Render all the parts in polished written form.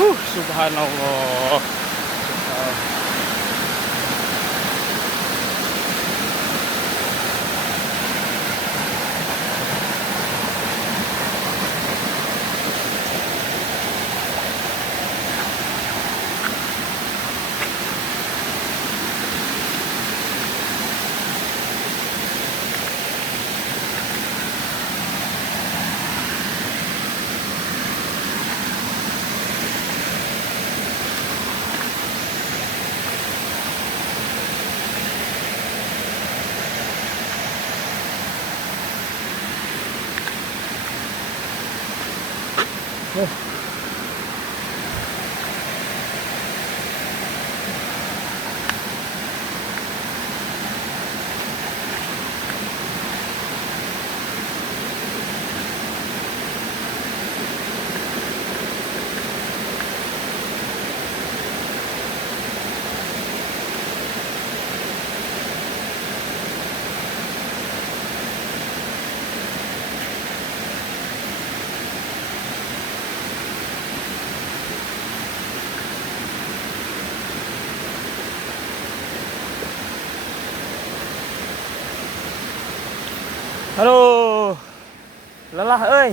Subhanallah. Aduh, lelah euy.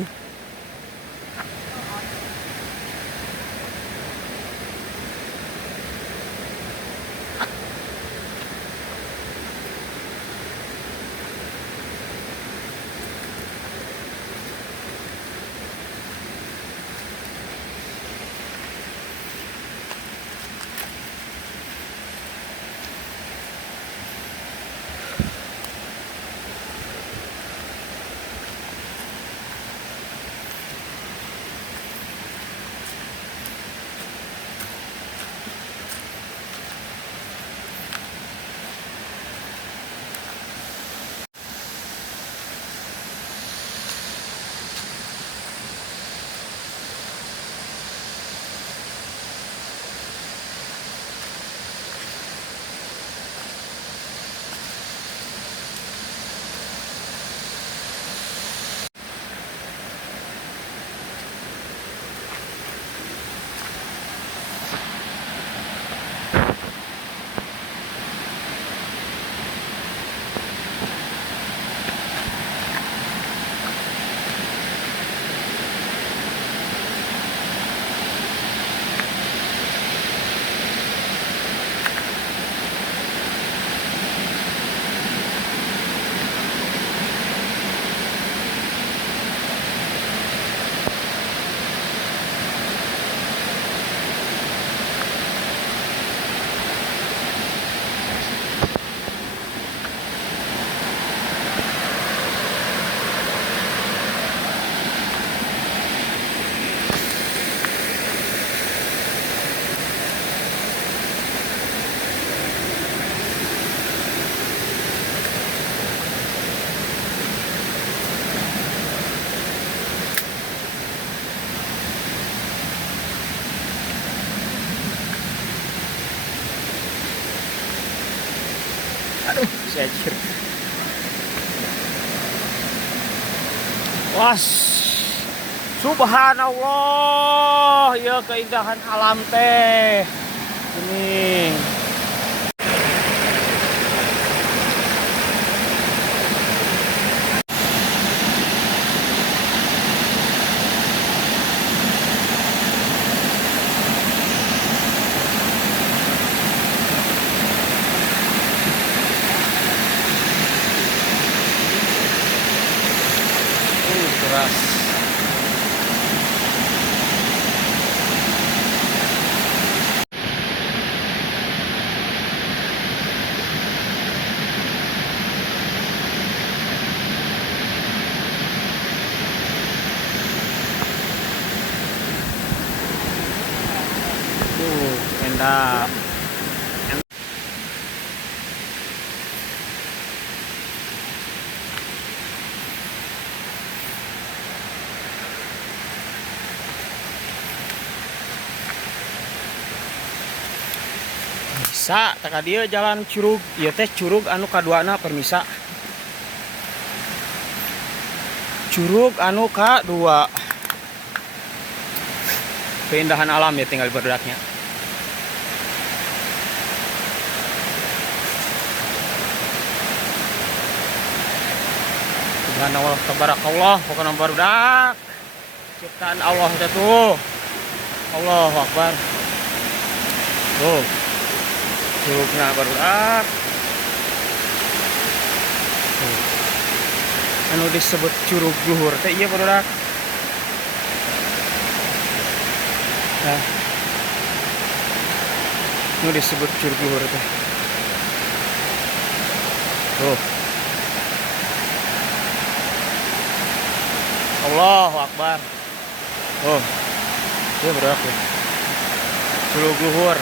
Aduh, si anjir. Was, subhanallah, ya keindahan alam teh. Ini. Keras. Enak. Bisa, tak dia jalan curug, ieu teh curug anu kaduana permisa. Curug anu kadua. keindahan alam ya tinggal berdaknya. Subhanallah tabarakallah pokoknya barudak ciptaan Allah itu tuh. Allahu Akbar. Tuh. Curugna barudak. Tuh. Anu disebut curug luhur teh ieu barudak. Nah. Anu disebut curug luhur teh. Tuh. Allahu Akbar. Oh, dia berapa? Curug luhur.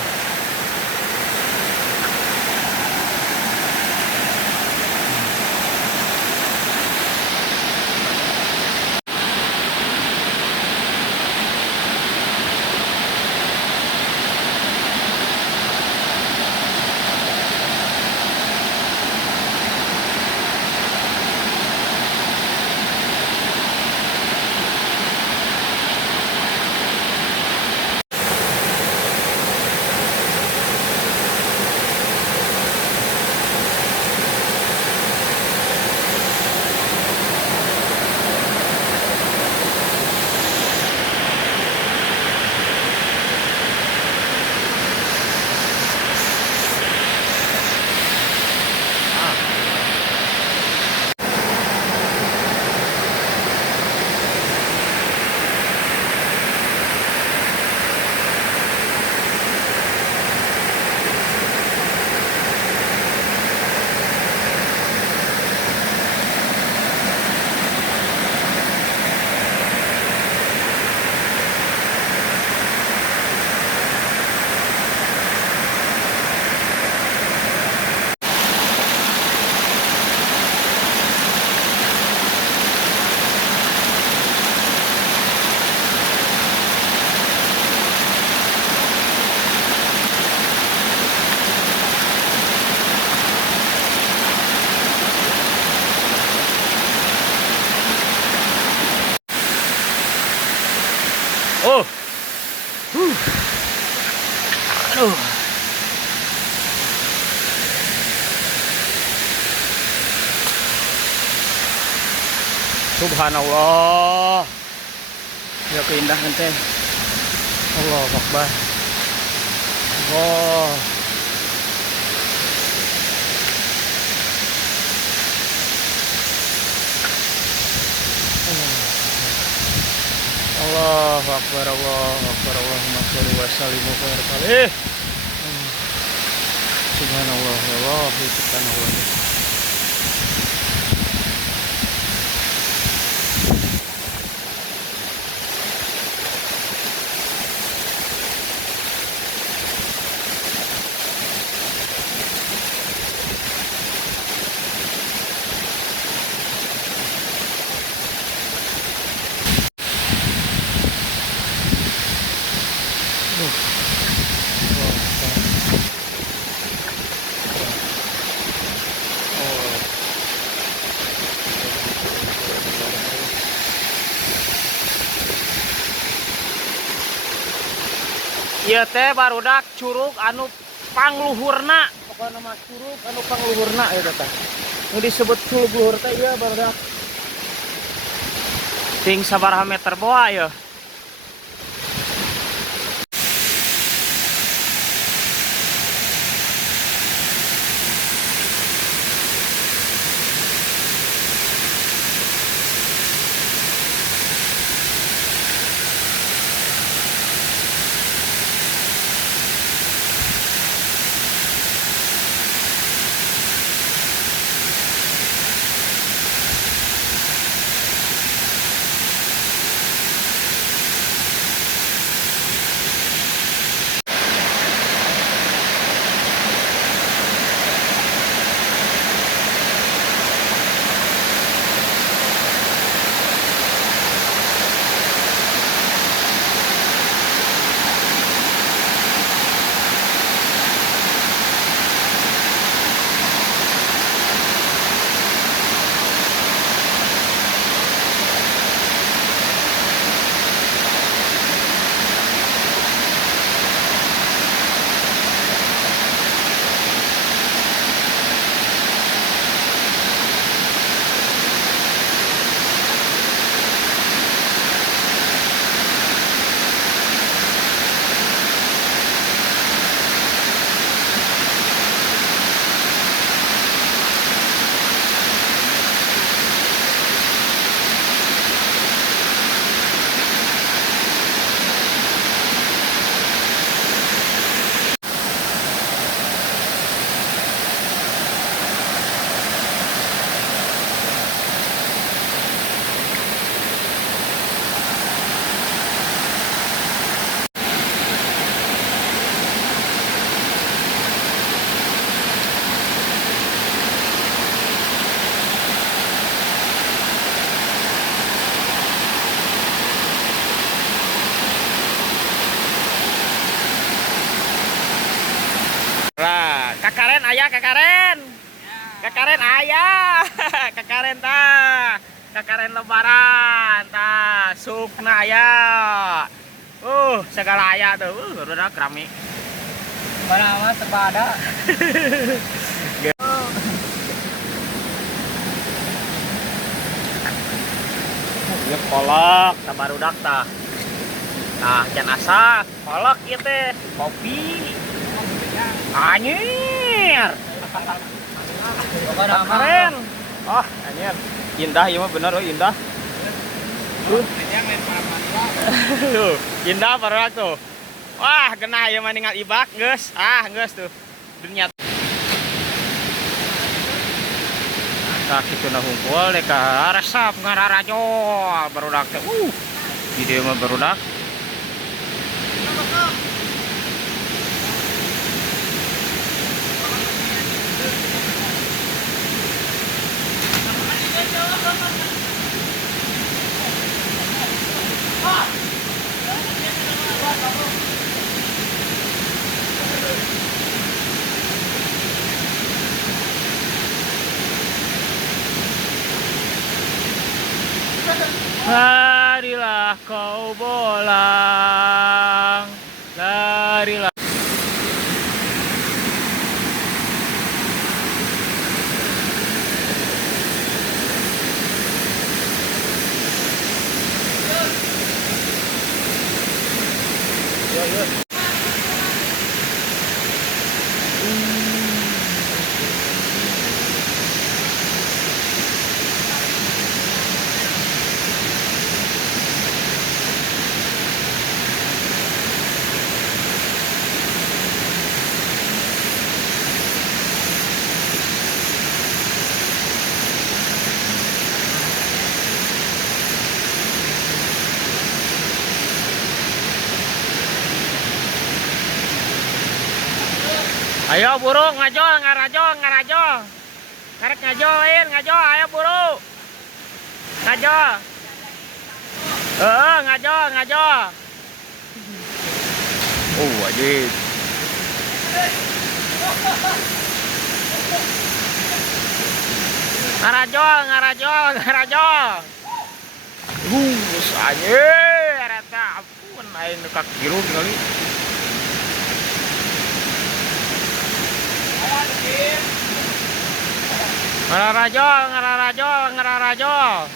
Oh. Aduh. Subhanallah. Ya keindahan teh. Allahu Akbar. Allah. Allahu Akbar, Allahu Akbar, Allahumma sholli wa sallim wa barik alaih. Subhanallah, ya Allah, subhanallah. Ieu teh barudak curug anu pangluhurna, pokona mah curug anu pangluhurna ya teh. Nu disebut curug luhur teh ieu barudak. Ting sabaraha meter boa ya. Kakaren ayah kakaren. Kakaren ayah. Kakaren tah. Kakaren lebaran tah. Sukna ayah. Segala ayah tuh. Udah kerami. Mana mas sepada. Ya kolak, barudak tah. Nah, can asa kolak ieu teh, kopi. Anyir. Keren. Oh, anyir. Indah ieu mah bener indah. Indah barudak tuh. Wah, genah ieu mah ningal ibak, geus. Geus tuh. Dunia. Kitu na hungkul deka resep ngararajo barudak teh. Video mah barudak. Larilah kau bolang, larilah. Yo. Ayo burung ngajol, ngarajol. Karek ngajolin, ayo burung. Ngajol. Ngajol. Wajib. Ngarajol. Anjir, eta ampun main dekat biru kali. Ngarajol.